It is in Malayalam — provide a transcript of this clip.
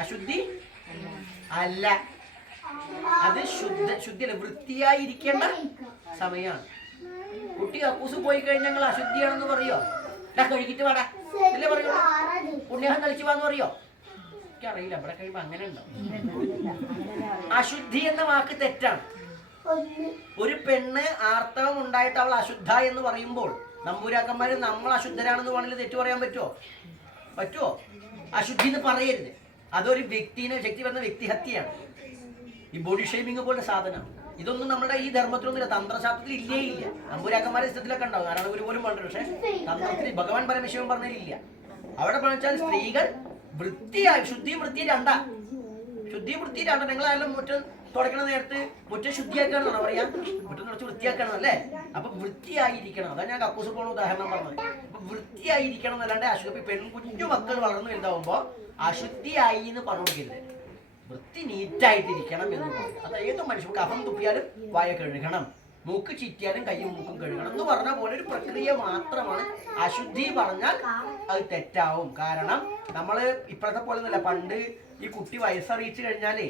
അശുദ്ധി അല്ല, അത് ശുദ്ധിയല്ല, വൃത്തിയായിരിക്കേണ്ട സമയമാണ്. കുട്ടി കക്കൂസ് പോയി കഴിഞ്ഞാൽ ഞങ്ങൾ അശുദ്ധിയാണെന്ന് പറയോ? കഴുകിട്ട് വാടാ ഇല്ലേ പറയോ? പുണ്യാഹം കളിച്ചു വാന്ന് പറയോ? എനിക്കറിയില്ല, ഇവിടെ കഴിയുമ്പോ അങ്ങനെ ഉണ്ടോ? അശുദ്ധി എന്ന വാക്ക് തെറ്റാണ്. ഒരു പെണ്ണ് ആർത്തവം ഉണ്ടായിട്ട് അവൾ അശുദ്ധ എന്ന് പറയുമ്പോൾ നമ്പൂരാക്കന്മാര് നമ്മൾ അശുദ്ധരാണെന്ന് പറഞ്ഞാൽ തെറ്റു പറയാൻ പറ്റുമോ? അശുദ്ധി എന്ന് പറയരുത്. അതൊരു ശക്തി വരുന്ന വ്യക്തിഹത്യയാണ്. ഈ ബോഡി ഷേമിങ് പോലെ സാധനം ഇതൊന്നും നമ്മുടെ ഈ ധർമ്മത്തിലൊന്നുമില്ല, തന്ത്രശാസ്ത്രത്തിൽ ഇല്ലേ ഇല്ല. നമ്പൂരാക്കന്മാരുടെ ഇഷ്ടത്തിലൊക്കെ ഉണ്ടാവും, നാരായണഗുരു പോലും പറഞ്ഞു. പക്ഷെ തന്ത്രത്തിൽ ഭഗവാൻ പരമശിവൻ പറഞ്ഞതിലില്ല. അവിടെ പറഞ്ഞാൽ സ്ത്രീകൾ വൃത്തിയായി, ശുദ്ധിയും വൃത്തിയും രണ്ടാ. ശുദ്ധിയും വൃത്തിയും രണ്ടാ. നിങ്ങളായാലും മുറ്റം തുടയ്ക്കണ നേരത്ത് മുറ്റം ശുദ്ധിയാക്കാണെന്നാണോ പറയാ? മുറ്റം തുടച്ച് വൃത്തിയാക്കണം അല്ലേ? അപ്പൊ വൃത്തിയായിരിക്കണം. അതാണ് ഞാൻ കക്കൂസ് പോണ ഉദാഹരണം പറഞ്ഞത്. അപ്പൊ വൃത്തിയായിരിക്കണം എന്നല്ലാണ്ട് അശുദ്ധി. പെൺകുഞ്ഞു മക്കൾ വളർന്നു വലുതാവുമ്പോ അശുദ്ധിയായി എന്ന് പറഞ്ഞു കൊടുക്കരുത്. വൃത്തി നീറ്റായിട്ടിരിക്കണം എന്ന് പറയും. അത് ഏത് മനുഷ്യൻ കഫം തുപ്പിയാലും വായ കഴുകണം, മൂക്ക് ചീറ്റിയാലും കയ്യും മൂക്കും കഴുകണം എന്ന് പറഞ്ഞ പോലെ ഒരു പ്രക്രിയ മാത്രമാണ്. അശുദ്ധി പറഞ്ഞാൽ അത് തെറ്റാവും. കാരണം നമ്മള് ഇപ്പോഴത്തെ പോലെ ഒന്നുമില്ല. പണ്ട് ഈ കുട്ടി വയസ്സറിയിച്ചു കഴിഞ്ഞാലേ